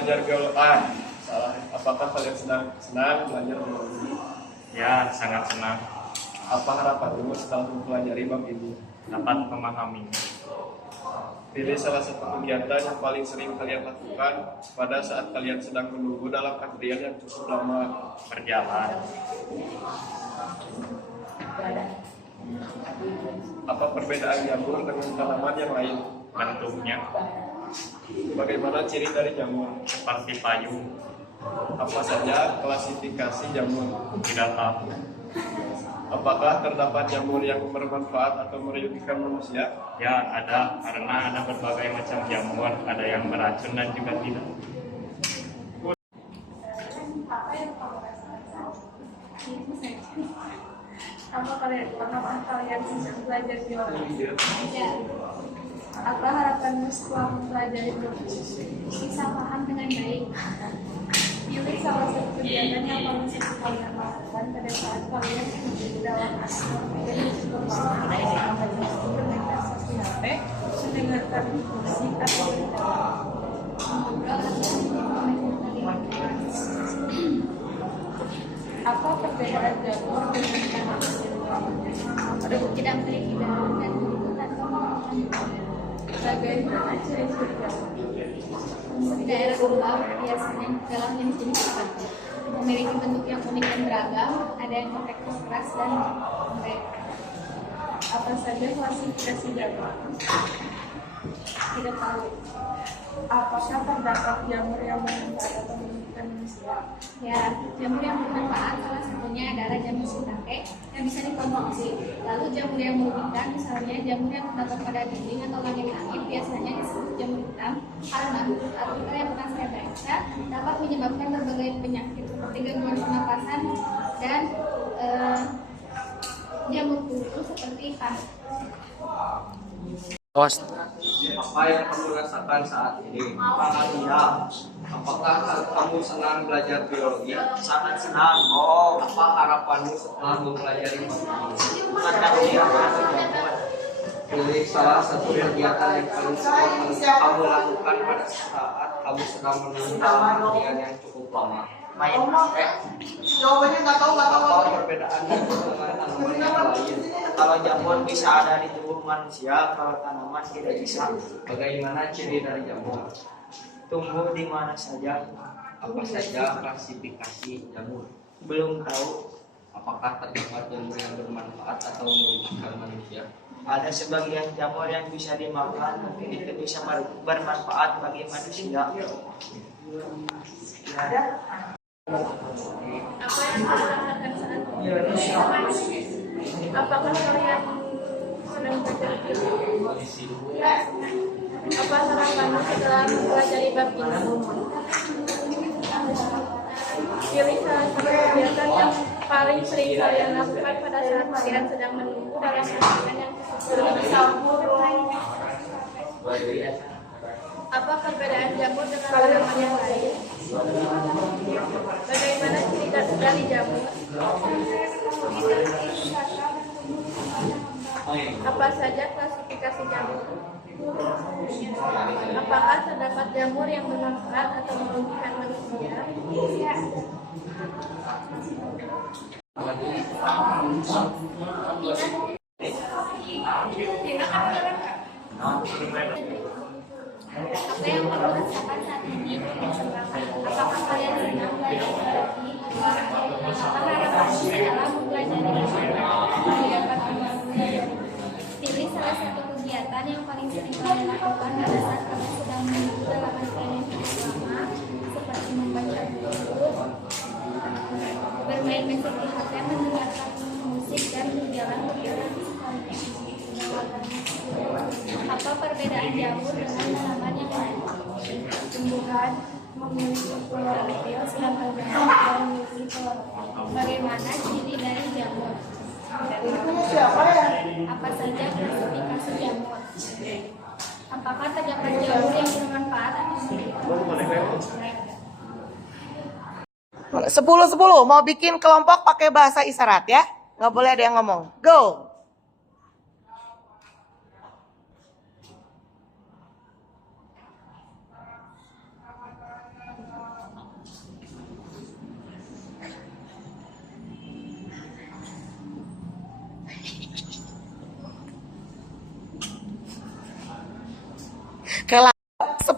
belajar biologi? Salah. Apakah kalian senang belajar biologi? Ya, sangat senang Apa harapanmu setelah mempelajari bab ini? dapat memahami. Pilih salah satu kegiatan yang paling sering kalian lakukan pada saat kalian sedang menunggu dalam antrian yang cukup lama. Berjalan. Apa perbedaan jamur dengan tanaman yang lain? Bentuknya Bagaimana ciri dari jamur? seperti payung. Apa saja klasifikasi jamur? Tidak tahu. Apakah terdapat jamur yang bermanfaat atau merugikan manusia? Ya, ada, karena ada berbagai macam jamur, ada yang beracun dan juga tidak. Apakah kalian sedang belajar biologi? Ya. Apa harapanmu setelah mempelajari biologi? Bisa paham dengan baik. Pilih salah satu kegiatan yang paling sering kalian lakukan pada saat kalian menjadi dalam asal bermain sosial HP, mendengarkan musik atau mengobrol atau mendengarkan. Apa perbedaan jamur dengan tanaman? Tidak memiliki daun dan bentuk atau bagaimana ciri-ciri jamur? Di daerah kembang biasanya dalam jenis-jenis tertentu memiliki bentuk yang unik dan beragam, ada yang tekstur keras dan lembek. Apa saja klasifikasi jamur? Tidak tahu. Apakah terdapat jamur yang bermanfaat atau merugikan manusia? Ya, jamur yang bermanfaat salah satunya adalah jamur shiitake yang bisa dikonsumsi. Lalu jamur yang merugikan, misalnya jamur yang terdapat pada dinding atau langit-langit, biasanya disebut jamur hitam karena menurut artikel yang pernah saya baca dapat menyebabkan berbagai penyakit seperti gangguan pernapasan dan jamur kutu seperti kanker. Apa yang kamu rasakan saat ini? Bahagia. Apakah kamu senang belajar biologi? Sangat senang. Oh, apa harapanmu setelah mempelajari biologi? Bahagia. Pilih salah satu kegiatan yang paling sering kamu lakukan pada saat kamu sedang menunggu dalam antrian yang cukup lama. Main HP. Jawabannya nggak tahu. Apa perbedaan jamur dengan tanaman yang lain? Kalau jamur bisa ada di tubuh manusia, kalau tanaman tidak bisa. Bagaimana ciri dari jamur? Tumbuh di mana saja. Apa saja klasifikasi jamur? Belum tahu. Apakah terdapat jamur yang bermanfaat atau merugikan manusia? Ada sebagian jamur yang bisa dimakan, mungkin itu bisa bermanfaat bagi manusia. Apa yang kalian rasakan saat ini? Apakah kalian sedang belajar biologi? Apa harapanmu setelah mempelajari bab ini? Pilih salah satu kegiatan yang paling sering kalian lakukan pada saat kalian sedang menunggu dalam antrian yang cukup lama. Apa perbedaan jamur dengan tanaman yang lain? Bagaimana ciri dari jamur? Apa saja klasifikasi jamur? Apakah terdapat jamur yang bermanfaat atau merugikan manusia? Apa yang kamu rasakan saat ini? Apakah kalian senang belajar biologi? Apa harapanmu setelah mempelajari biologi? Pilih salah satu kegiatan yang paling sering kalian lakukan pada saat kamu sedang menunggu dalam antrian yang cukup lama, seperti membaca buku, bermain musik di HP, mendengarkan musik, dan berjalan-jalan sekaligus. Apa perbedaan jamur dengan tanaman yang lain? Tumbuhan memiliki klorofil, sedangkan jamur memiliki klorofil. Bagaimana ciri dari jamur? Apa saja klasifikasi jamur? Apakah terdapat jamur yang bermanfaat atau tidak? 10-10 mau bikin kelompok pakai bahasa isyarat ya, nggak boleh ada yang ngomong. Go.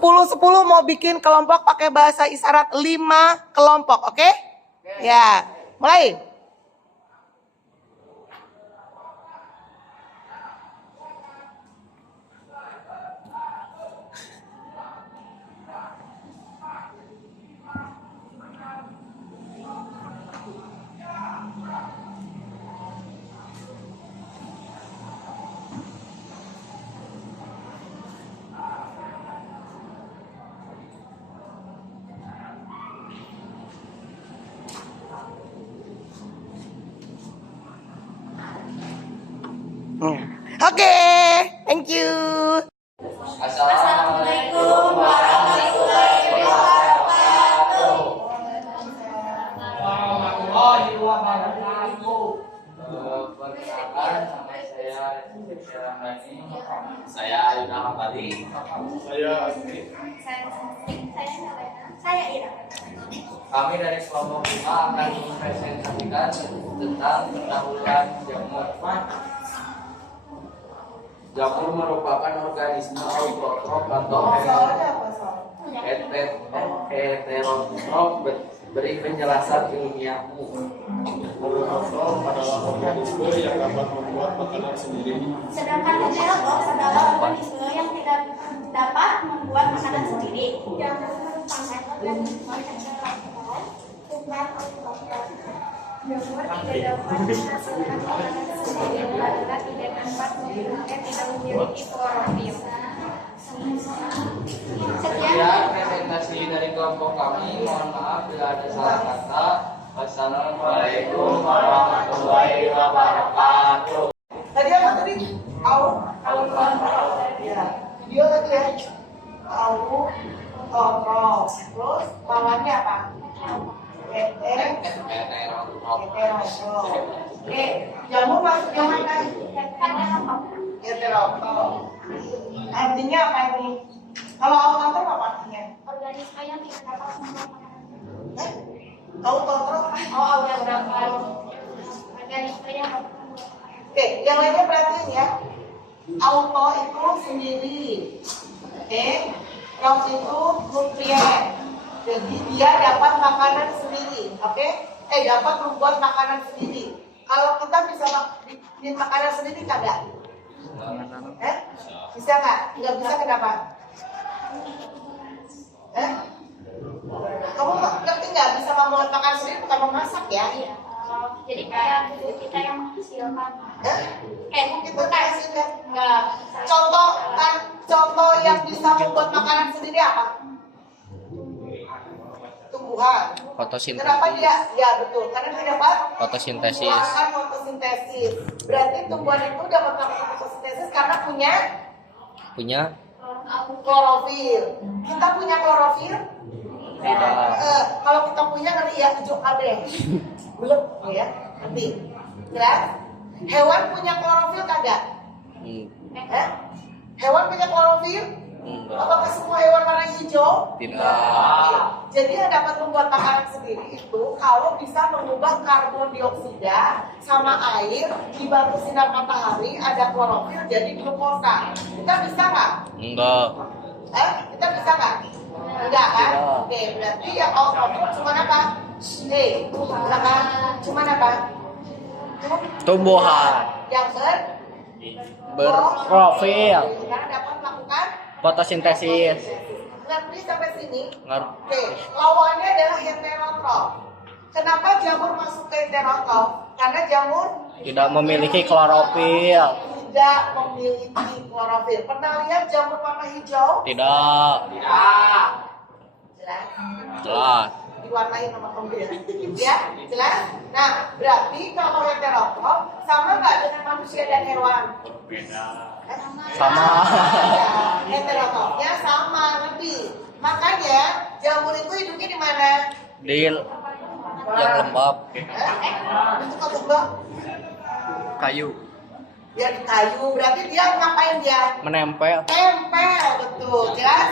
10-10 mau bikin kelompok pakai bahasa isyarat 5 kelompok, oke? Ya, mulai. Oke, thank you. Assalamualaikum warahmatullahi wabarakatuh. Warahmatullahi wabarakatuh. Perkenalkan, nama saya Rahani. Saya Ayuda Hambali. Saya Asri. Saya Ira. Kami dari kelompok 5 akan mempresentasikan tentang pendahuluan jamur. Jamur merupakan organisme autotrof atau heterotrof. Beri penjelasan ilmiahmu. Autotrof adalah organisme yang dapat membuat makanan sendiri. Sedangkan heterotrof adalah organisme yang tidak dapat membuat makanan sendiri. Jamur tidak dapat menghasilkan makanan sendiri karena tidak dapat tidak memiliki klorofil. Sekian presentasi dari kelompok kami. Mohon maaf bila ada salah kata. Wassalamualaikum warahmatullahi wabarakatuh. Tadi apa tadi? Au. Ya. Video tadi ya. Au. Kontrol. Terus bawahnya apa? Heterotrof. Oke. Jamur masuk yang mana? Heterotrof. Artinya apa ini? Kalau autotrof apa artinya? Organisme yang tidak dapat membuat makanan sendiri. Autotrof. Organisme yang Oke, yang lainnya perhatiin ya. Auto itu sendiri. Oke. Trof itu nutrien. Jadi dia dapat makanan sendiri. Oke. Dapat membuat makanan sendiri. Kalau kita bisa bikin makanan sendiri kagak? Bisa nggak? Nggak bisa kenapa? Kamu ngerti nggak bisa membuat makanan sendiri bukan memasak ya? jadi kayak kita yang menghasilkan. Kita kasih kan? Nggak. Contoh yang bisa membuat makanan sendiri apa? Tumbuhan. Fotosintesis. Kenapa dia? Ya betul, karena dia dapat Fotosintesis. melakukan fotosintesis. Berarti tumbuhan itu dapat melakukan fotosintesis karena punya klorofil. Kita punya klorofil? Tidak. Kalau kita punya nanti ya hijau kabeh. Belum ya? Nanti. Jelas? Hewan punya klorofil kagak? Hewan punya klorofil? Enggak. Apakah semua hewan warna hijau? Tidak. Jadi yang dapat membuat makanan sendiri itu kalau bisa mengubah karbon dioksida sama air dibantu sinar matahari ada klorofil jadi glukosa. Kita bisa nggak? Enggak. Kita bisa nggak? Enggak kan? Oke, berarti yang autotrof cuma apa? Silakan. Cuma apa? Tumbuhan Yang berprofil karena dapat melakukan fotosintesis. ngerti sampai sini? Ngerti. Oke, lawannya adalah heterotrof. Kenapa jamur masuk ke heterotrof? Karena jamur Tidak memiliki klorofil. tidak memiliki klorofil. Pernah lihat jamur warna hijau? Tidak. Jelas? Jelas. Diwarnai sama mobil. Ya, jelas? Nah, berarti kalau heterotrof sama nggak dengan manusia dan hewan? Sama. Ya, heterotrofnya sama, lebih. Makanya jamur itu hidupnya di mana? Di yang lembab. Itu kalau lembab. Kayu. Dia di kayu, berarti dia ngapain dia? Menempel. Tempel, betul. Jelas?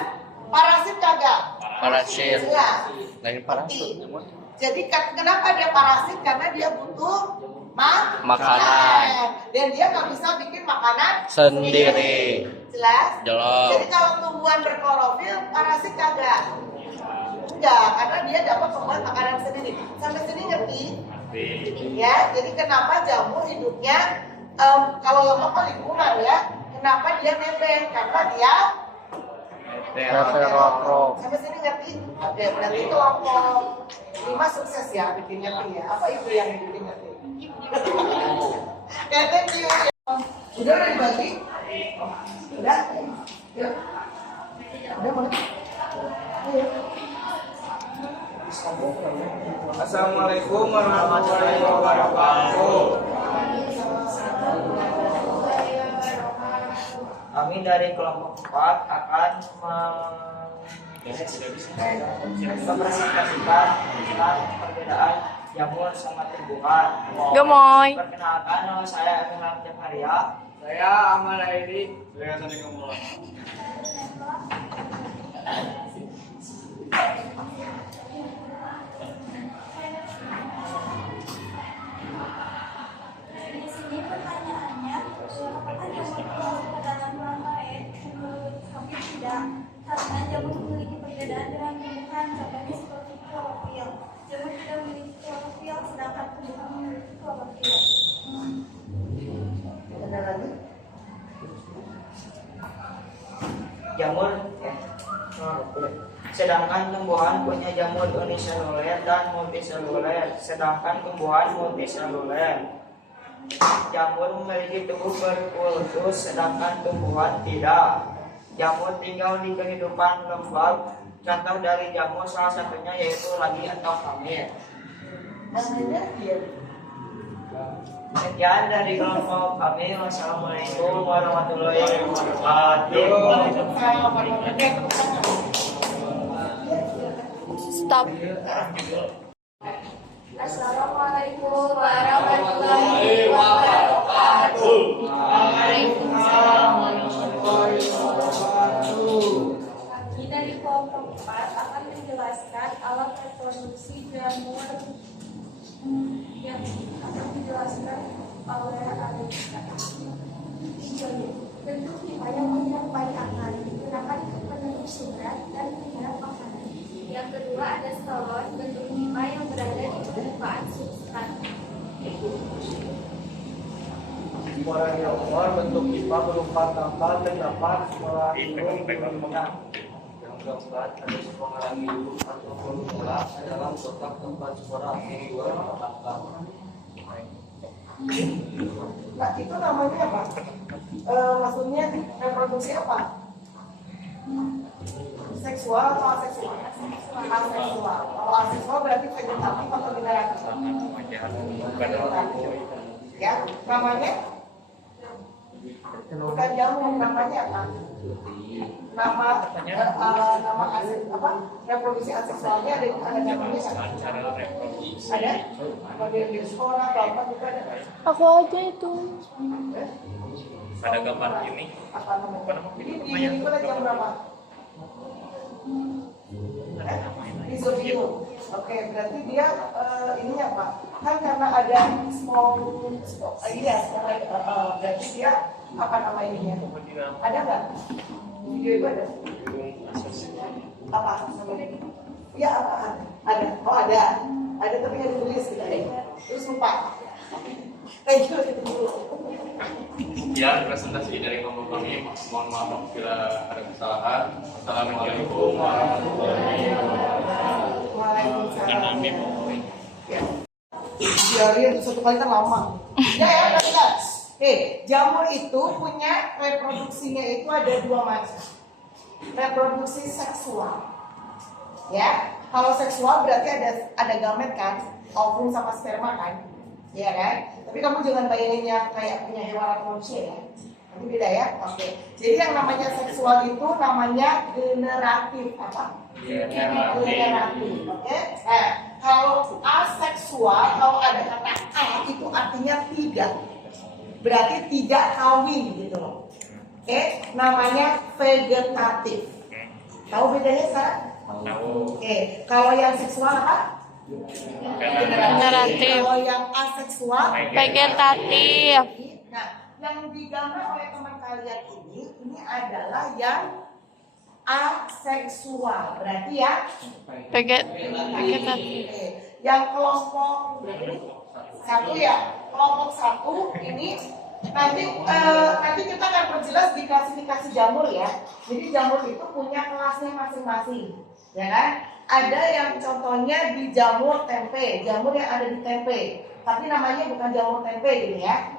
Parasit kagak? Parasit. Jelas. Lain parasit. Jadi kenapa dia parasit? Karena dia butuh Makanan. Dan dia nggak bisa bikin makanan Sendiri. Jelas? Jelas. Jadi kalau tumbuhan berklorofil, parasit kagak? Enggak, karena dia dapat membuat makanan sendiri. Sampai sini ngerti? Ya, jadi kenapa jamur hidupnya kalau lemak kan lingkungan ya? Kenapa dia nebeng? Karena dia Heterotrof. sampai sini ngerti? Oke, berarti itu kelompok 5 sukses ya bikin ngerti ya. Apa itu yang bikin ngerti? Ya, thank you. Udah dibagi? Udah? Yuk. Udah mana? Ayo. Assalamualaikum warahmatullahi wabarakatuh. Kami dari kelompok 4 akan mempresentasikan tentang perbedaan jamur sama tumbuhan. Gemoy. Perkenalkan, nama saya Emil Jakaria. Saya Amal Airi. Saya tadi kamu Di sini pertanyaannya, apakah jamur masuk ke dalam rangka E? Menurut kami tidak, karena jamur memiliki perbedaan dengan tumbuhan, contohnya seperti klorofil. Jamur tidak memiliki klorofil, sedangkan tumbuhan memiliki klorofil. Ada lagi? Jamur sedangkan tumbuhan punya jamur uniseluler dan multiseluler. Sedangkan tumbuhan multiseluler. Jamur memiliki tubuh berkultus, sedangkan tumbuhan tidak. Jamur tinggal di kehidupan lembab. Contoh dari jamur salah satunya yaitu lagi atau hamil. Namanya dia. Sekian dari kelompok kami. Wassalamualaikum warahmatullahi wabarakatuh. Stop. Assalamualaikum warahmatullahi wabarakatuh. Waalaikumsalam warahmatullahi wabarakatuh. Kami dari kelompok 4 akan menjelaskan alat reproduksi jamur yang akan dijelaskan oleh Alisa. Bentuk pipa yang menyerupai akar digunakan untuk menutup surat dan menyerap makanan. Yang kedua ada stolon, bentuk pipa yang berada di permukaan substrat. Molar bentuk pipa berupa kapal terdapat molar yang keempat ada sebuah hidup atau formula dalam kotak tempat suara yang dua mengatakan. Nah, itu namanya apa? Maksudnya reproduksi apa? Seksual atau aseksual? Aseksual. Kalau aseksual berarti vegetatif atau generatif? Vegetatif. Ya, namanya? Bukan jamur, namanya apa? Nama apa? Reproduksi aseksualnya ada namanya kan? Ada? Model diaspora atau apa juga ada? Aku aja itu. Pada gambar ini Apa namanya? Ini itu ada jam berapa? Isobium. Oke, berarti dia ini apa? Kan karena ada berarti dia apa nama ininya? Ada nggak? Video itu ada? Apa namanya? Ya apa? Ada. Oh ada. Ada tapi nggak ditulis gitu ya. Terus lupa. Thank you. Ya, presentasi dari kelompok kami. Mohon maaf bila ada kesalahan. Assalamualaikum warahmatullahi wabarakatuh. Waalaikumsalam. Ya. Biarin satu kali kan lama. Ya, kita. Jamur itu punya reproduksinya itu ada dua macam. Reproduksi seksual. Ya, kalau seksual berarti ada gamet kan, ovum sama sperma kan, ya kan? Tapi kamu jangan bayanginnya kayak punya hewan atau manusia ya. Nanti beda ya. Oke. Jadi yang namanya seksual itu namanya generatif apa? Generatif. Oke. Kalau aseksual, kalau ada kata a itu artinya tidak. Berarti tidak kawin gitu loh. Oke, namanya vegetatif. Tahu bedanya sekarang? Tahu. Oke, kalau yang seksual apa? Generatif. Kalau yang aseksual Vegetatif. Nah, yang digambar oleh teman kalian ini adalah yang aseksual. Berarti ya Vegetatif. yang kelompok satu ya, kelompok satu ini nanti kita akan perjelas di klasifikasi jamur ya. Jadi jamur itu punya kelasnya masing-masing, ya kan? Ada yang contohnya di jamur tempe, jamur yang ada di tempe, tapi namanya bukan jamur tempe gitu ya.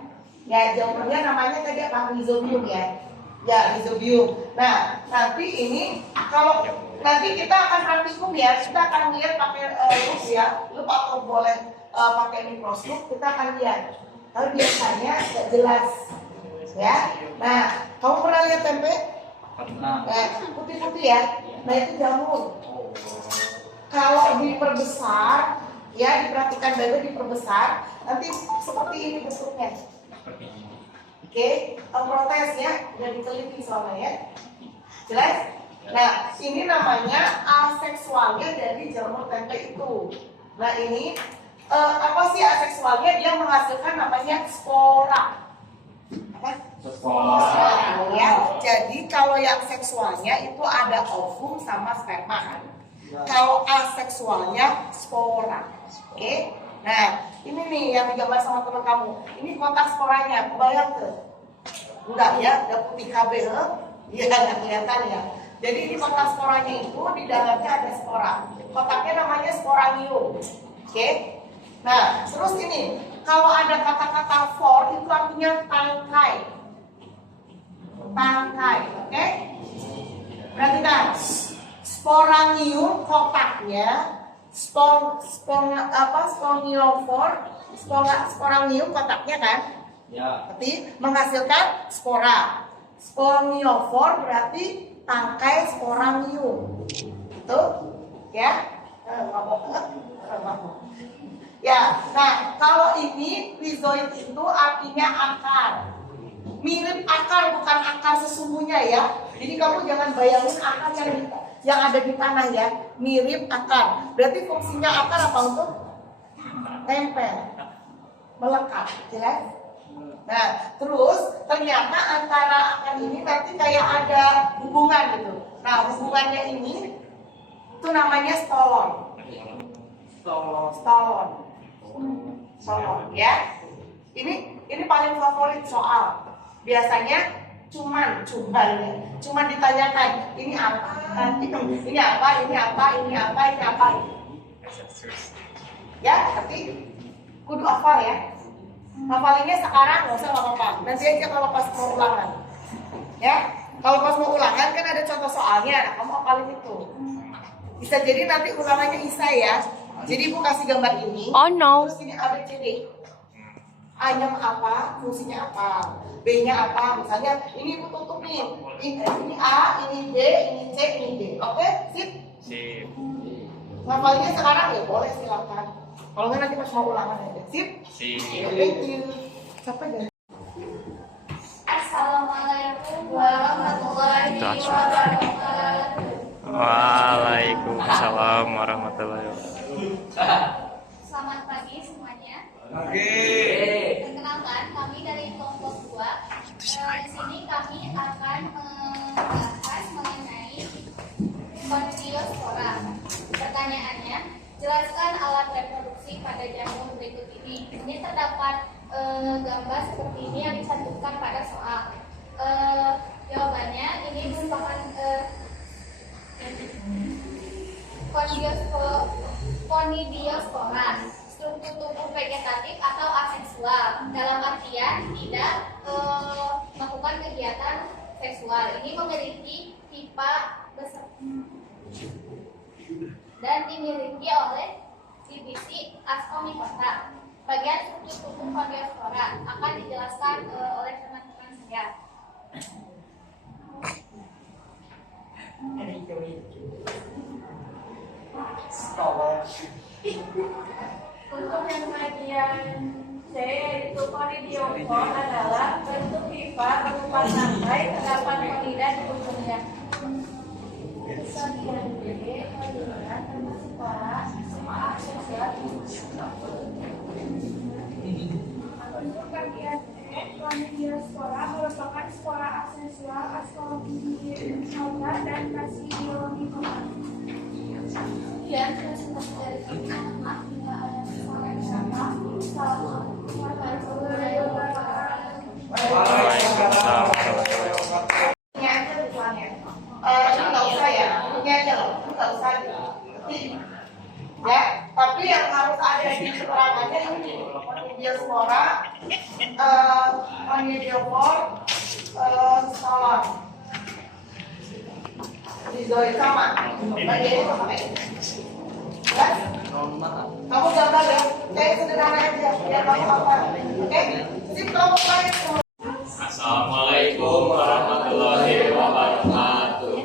Ya, jamurnya namanya tadi apa? Rhizobium ya. Ya, rhizobium. Nah, nanti ini kalau nanti kita akan praktikum ya, kita akan lihat pakai lup ya, lup atau boleh pakai mikroskop, kita akan lihat. Tapi biasanya nggak jelas, ya. Nah, kamu pernah lihat tempe? Putih-putih ya. Nah itu jamur. Kalau diperbesar, ya diperhatikan baik, diperbesar, nanti seperti ini bentuknya. Oke, protes ya, udah diteliti soalnya ya. Jelas? Nah, ini namanya aseksualnya dari jamur tempe itu. Nah ini apa sih aseksualnya? Dia menghasilkan namanya spora. Apa? Spora. Ya. Jadi kalau yang seksualnya itu ada ovum sama sperma kan. Kalau aseksualnya spora. Oke. Nah, ini nih yang digambar sama teman kamu. Ini kotak sporanya, kebayang tuh? Enggak ya, udah putih KB, iya nggak kelihatan ya. Jadi di kotak sporanya itu di dalamnya ada spora. Kotaknya namanya sporangium. Oke. Nah, terus ini kalau ada kata-kata for itu artinya tangkai. Tangkai, oke? Berarti nah, sporangium kotaknya, sporangium kotaknya kan? Ya. Berarti menghasilkan spora. Sporangiofor berarti tangkai sporangium. Itu ya. Ya, nah kalau ini rhizoid itu artinya akar. Mirip akar, bukan akar sesungguhnya ya. Jadi kamu jangan bayangin akar yang ada di tanah ya. Mirip akar. Berarti fungsinya akar apa untuk tempel, melekat, jelas? Nah, terus ternyata antara akar ini nanti kayak ada hubungan gitu. Nah, hubungannya ini itu namanya stolon. Stolon ya. Ini paling favorit soal. Biasanya cuman ditanyakan ini apa, ini apa. Ya, tapi kudu hafal ya. Hafalinnya sekarang nggak usah apa-apa. Nanti aja kalau pas mau ulangan. Ya, kalau pas mau ulangan kan ada contoh soalnya. Nah, kamu hafalin itu. Bisa jadi nanti ulangannya Isa ya. Jadi ibu kasih gambar ini. Oh no. Terus ini ABCD. A-nya apa, fungsinya apa, B-nya apa. Misalnya ini ibu tutup nih. Ini A, ini B, ini C, ini D. Oke, sip. Sip. Hafalinnya sekarang ya boleh silakan. Kalau nggak nanti pas mau ulangan aja. Sip. Sip. Thank you. Siapa ya? Assalamualaikum warahmatullahi wabarakatuh. Waalaikumsalam warahmatullahi wabarakatuh. Selamat pagi semuanya. Oke. Perkenalkan, kami dari kelompok 2. Di sini kami akan membahas mengenai Conchiospora. Pertanyaannya, jelaskan alat reproduksi pada jamur berikut ini. Ini terdapat gambar seperti ini yang dicantumkan pada soal. Jawabannya ini merupakan Conidiospora, struktur tubuh vegetatif atau aseksual. Dalam artian tidak melakukan kegiatan seksual. Ini memiliki pipa besar dan dimiliki oleh divisi Ascomycota. Bagian struktur tubuh Conidiospora akan dijelaskan oleh teman-teman saya. Untuk yang bagian C, yaitu Conidiophore adalah bentuk pipa berupa tangkai terdapat konida di ujungnya. Bagian B, konida termasuk para aseksual Untuk bagian E, Chlamydia-spora merupakan spora aseksual Ascolopidiota dan Basidiomycota. Kemudian presentasi dari anak-anak hingga ada masalah sama salah Waalaikumsalam warahmatullahi wabarakatuh. Ini aja tulisannya. Ini nggak usah ya, ini aja loh, ini nggak usah. Ya, tapi yang harus ada di keterangannya ini Chlamydia-spora, Chlamydia-for, salon. Rizoid sama, bagiannya sama kayak ini. Jelas? Kamu gambar ya, kayak sederhana aja, biar kamu hafal. Oke, sip kelompok lain semua. Assalamualaikum warahmatullahi wabarakatuh.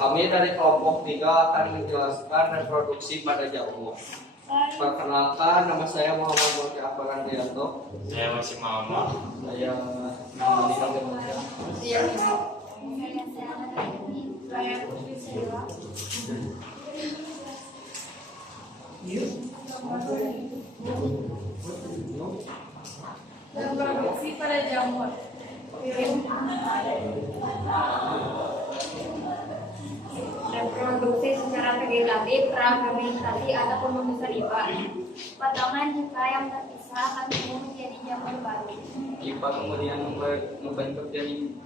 Kami dari kelompok 3 akan menjelaskan reproduksi pada jamur. Perkenalkan, nama saya Muhammad Mulki Akbar Andrianto. Saya masih Mama. Saya Muhammad Reproduksi pada jamur. reproduksi secara vegetatif, fragmentasi ataupun pembukaan IPA. Potongan hifa yang terpisah akan tumbuh menjadi jamur baru. IPA kemudian membentuk jaring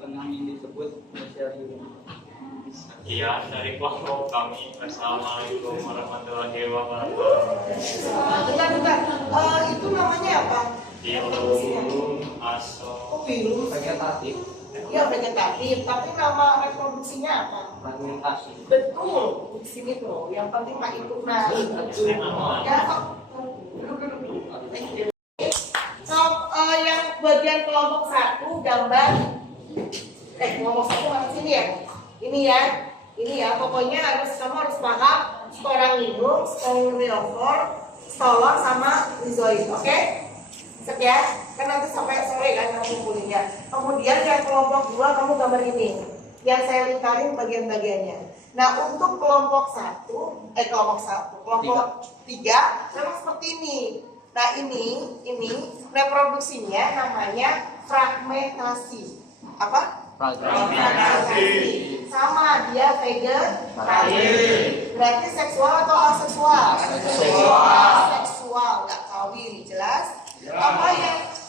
benang yang disebut meselium. Sekian dari kelompok kami. Assalamualaikum warahmatullahi wabarakatuh. Bentar. Itu namanya apa? Ilmu aso. Oh, virus. Vegetatif, Iya vegetatif, tapi nama reproduksinya apa? fragmentasi. Betul, di sini tuh. Yang penting Pak itu nah. Ya, duduk. So, yang bagian kelompok 1 gambar. Kelompok 1 mana sini ya? Ini ya. Pokoknya kamu harus paham sporangium, sporiofor, stolon sama rhizoid. Oke? Sekian. Kan nanti sampai sore kan kamu kumpulin ya. Kemudian yang kelompok 2 kamu gambar ini. Yang saya lingkarin bagian-bagiannya. Nah, untuk kelompok 3 memang seperti ini. Nah, ini reproduksinya namanya fragmentasi. Apa? Fragmentasi. Sama dia vegetatif. Berarti seksual atau aseksual? Seksual, nggak kawin, jelas?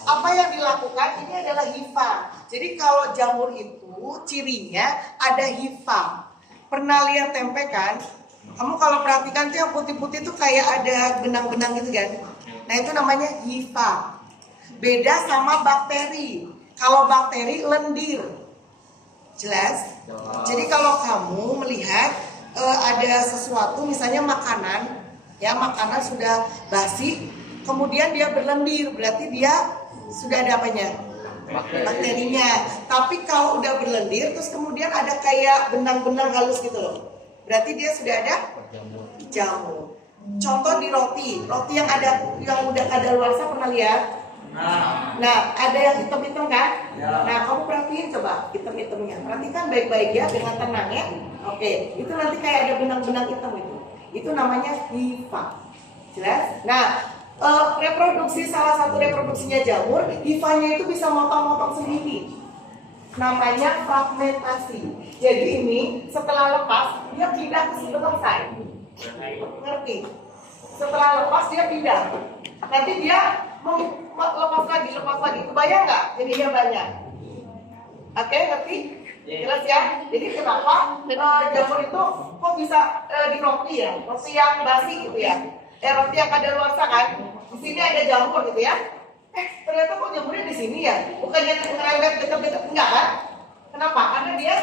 Apa yang dilakukan ini adalah hifa. Jadi kalau jamur itu cirinya ada hifa. Pernah lihat tempe kan? Kamu kalau perhatikan tuh yang putih-putih tuh kayak ada benang-benang gitu kan? Nah itu namanya hifa. Beda sama bakteri. Kalau bakteri lendir. Jelas? Jadi kalau kamu melihat ada sesuatu misalnya makanan, ya makanan sudah basi, kemudian dia berlendir, berarti dia sudah ada apanya? Bakterinya. Tapi kalau udah berlendir, terus kemudian ada kayak benang-benang halus gitu loh, berarti dia sudah ada jamur. Contoh di roti yang udah kadaluarsa pernah lihat? Nah, ada yang hitam-hitam kan? Nah, kamu perhatiin coba hitam-hitamnya. Perhatikan baik-baik ya dengan tenang ya. Oke, itu nanti kayak ada benang-benang hitam itu. Itu namanya hifa. Jelas? Nah, salah satu reproduksinya jamur, hifanya itu bisa motong-motong sendiri. Namanya fragmentasi. Jadi ini setelah lepas dia pindah ke situ selesai. Ngerti? Setelah lepas dia pindah. Nanti dia lepas lagi. Kebayang nggak? Jadinya banyak. Oke, ngerti? Jelas ya? Jadi kenapa jamur itu kok bisa di roti ya? Roti yang basi gitu ya? Roti yang kadaluarsa kan? Di sini ada jamur gitu ya? Ternyata kok jamurnya di sini ya? Bukannya ngerembet deket-deket, enggak kan? Kenapa? Karena dia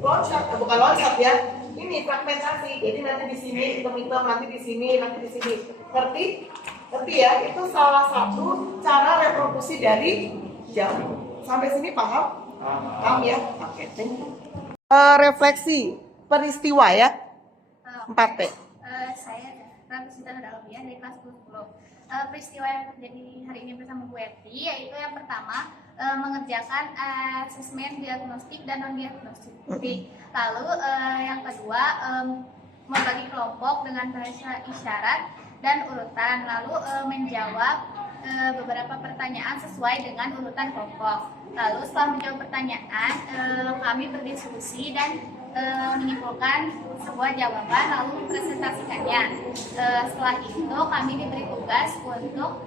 bukan loncat ya? Ini fragmentasi. Jadi nanti di sini hitam-hitam, nanti di sini. Ngerti? Ngerti ya? Itu salah satu cara reproduksi dari jamur. Sampai sini paham? Paham ya? Oke, thank you. Refleksi peristiwa ya? 4P. Saya Ratu Sinta Dalvia dari kelas 10. Peristiwa yang terjadi hari ini bersama Bu Eti yaitu yang pertama mengerjakan asesmen diagnostik dan non diagnostik. Lalu yang kedua membagi kelompok dengan bahasa isyarat dan urutan, lalu menjawab beberapa pertanyaan sesuai dengan urutan kelompok. Lalu setelah menjawab pertanyaan, kami berdiskusi dan menyimpulkan sebuah jawaban lalu mempresentasikannya. Setelah itu kami diberi tugas untuk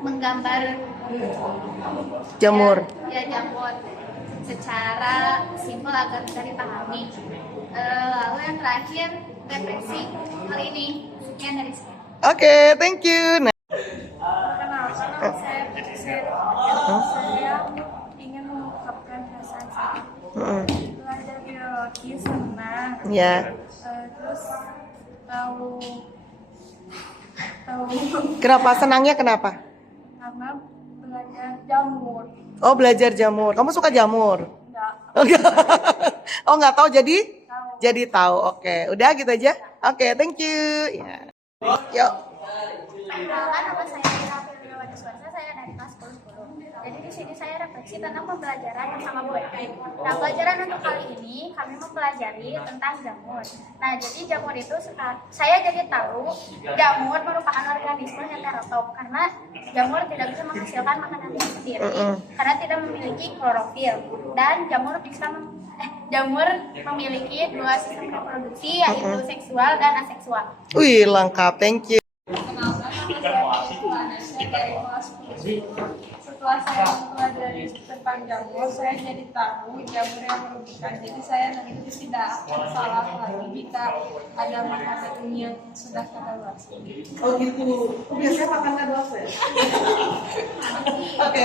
menggambar Jamur. ya jamur secara simpel agar bisa dipahami. Lalu yang terakhir refleksi kali ini. Sekian dari saya. Oke, thank you. Nah, Perkenalkan, nama saya Putri. Saya ingin mengungkapkan perasaan saya. Belajar biologi senang. ya. Terus tahu Kenapa senangnya kenapa? karena belajar jamur. Oh, belajar jamur. Kamu suka jamur? Enggak Oh, nggak tahu jadi? tahu. Jadi tahu. Oke, udah gitu aja. Oke, thank you. Ya. Yuk. Perkenalkan, nama saya Ira Firliawati Suarsa, saya dari kelas 10. Jadi di sini saya refleksi tentang pembelajaran bersama Bu Eti. Nah, pelajaran untuk kali ini kami mempelajari tentang jamur. Nah, jadi jamur itu saya jadi tahu jamur merupakan organisme heterotop karena jamur tidak bisa menghasilkan makanannya sendiri karena tidak memiliki klorofil, dan jamur memiliki dua sistem reproduksi, yaitu seksual dan aseksual. Wih, lengkap. Thank you. Setelah saya mempelajari tentang jamur, saya jadi tahu jamur yang merugikan. Jadi saya nanti tidak akan salah lagi jika ada makanan yang sudah kadaluarsa. Oh gitu. Biasanya makan kadaluarsa. Oke.